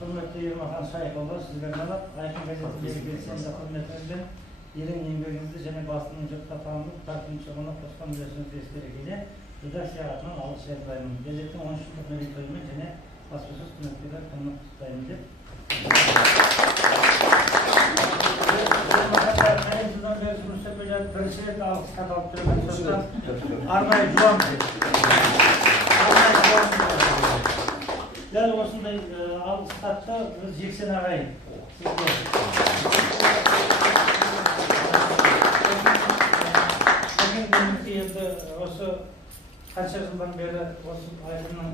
Hürmetli Yılmahan Şayıkoğlu, sizlerden Aykin gazetindeki belgesinde hürmetinizden yerin еңбегіңізді және басының жұртқа танылып, тартыншылығына қосқан үлесіңізді ескере келе, редакция атынан алғыс айтамын. Газеттің 10 жылдық мерейтойымен және баспасөз қызметкерлер күнін құттықтаймын деп. Жылдан бері жұмыс істеп жатып, бірінші рет алғыс хат алып тұрған сондықтан арнайы жуамыз. Дәл осындай алғыс хатты біз Жексен ағай енді осы қанша жылдан бері осы Айқынның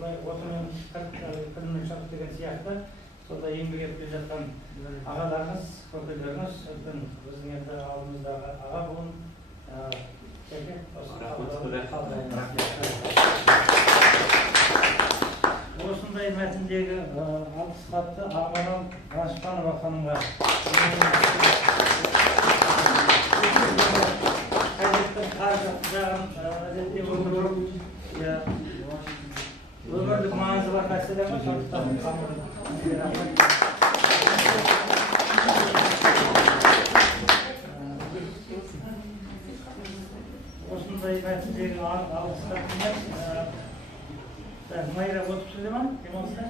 отының күнінің шарт деген сияқты сонда еңбек етіп келе жатқан ағаларыңыз, көкелеріңіз, біздің енді алдымыздағы аға буын осындай мәтіндегі алғыс хатты Ағмарал Рашпанова ханымға өмірлік маңызы бар мәселе ма? Осындай мәтіндегі алғыс хатты Майра отып сөйле ма? Кем олса?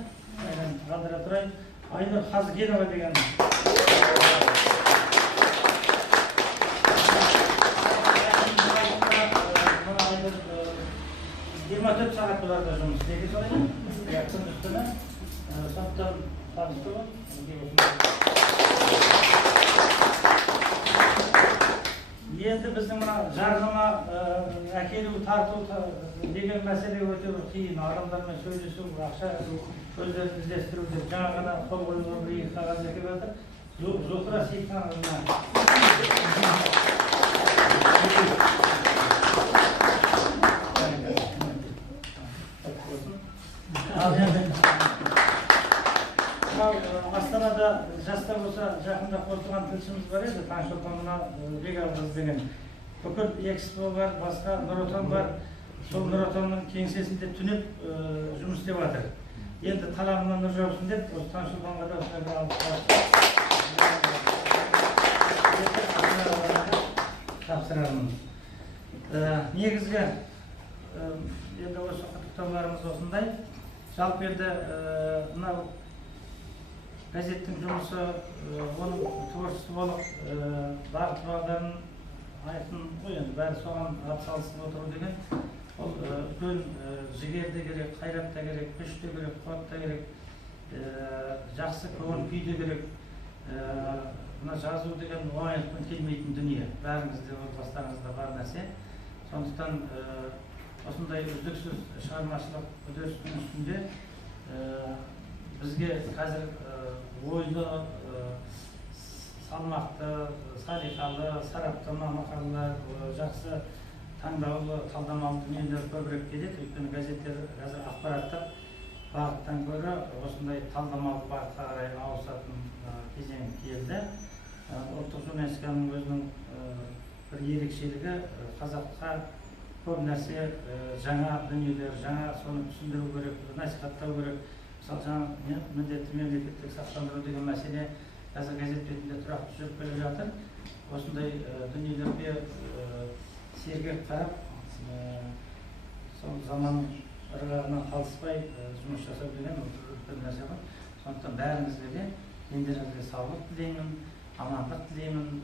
Қалдыра тұрайын. Айнұр Қазгенова деген 24 saat bularda жұмыс істеген солай ма? Күндіз түні. Сондықтан табысты бол. Енді біздің мына жарнама әкелу, тарту деген мәселе өте қиын. Адамдармен сөйлесу, ақша өздерін іздестіру деп жаңа ғана қол қойылған бір екі қағаз әкеліп жатыр. Зухра Сейітхановна. Астанада жастар болса жақында қосылған тілшіміз бар еді, Таңшолпан Бекалқыз деген. Бүкіл экспо бар, басқа Нұр Отан бар. Сол Нұр Отанның кеңсесінде түнеп жұмыс істеп жатыр. Енді талабына нұр жаусын деп, осы Таңшолпанға да тапсырамын. Негізгі енді осы құттықтауларымыз осындай. Жалпы енді мынау газеттің жұмысы, оның творчестволық бағыт-бағдарын айқын ғой енді, бәрі соған атсалысып отыру деген ол үлкен жігер де керек, қайрат та керек, күш те керек, қуат та керек, жақсы көңіл күй де керек. Мына жазу деген оңайлықпен келмейтін дүние, бәріңізде отбасыларыңызда бар нәрсе. Сондықтан осындай үздіксіз шығармашылық үдерістің үстінде бізге қазір ойлы, салмақты, салиқалы, сараптама мақалалар, жақсы таңдаулы, талдамалы дүниелер көбірек келеді. Өйткені газеттер қазір ақпараттық бағыттан гөрі осындай талдамалы бағытқа қарай ауысатын кезең келді. Ұлттық журналистиканың өзінің бір ерекшелігі қазаққа көп нәрсе, жаңа дүниелер, жаңа соны түсіндіру керек, насихаттау керек. Мысалы, жаңа міндетті мемлекеттік сақтандыру деген мәселе қазір газет бетінде тұрақты жүріп келе жатыр. Осындай дүниелерге сергек қарап, сол заман ырғағынан қалыспай жұмыс жасау деген үлкен нәрсе бар. Сондықтан бәріңізге де ендеріңізге саулық тілеймін, амандық тілеймін.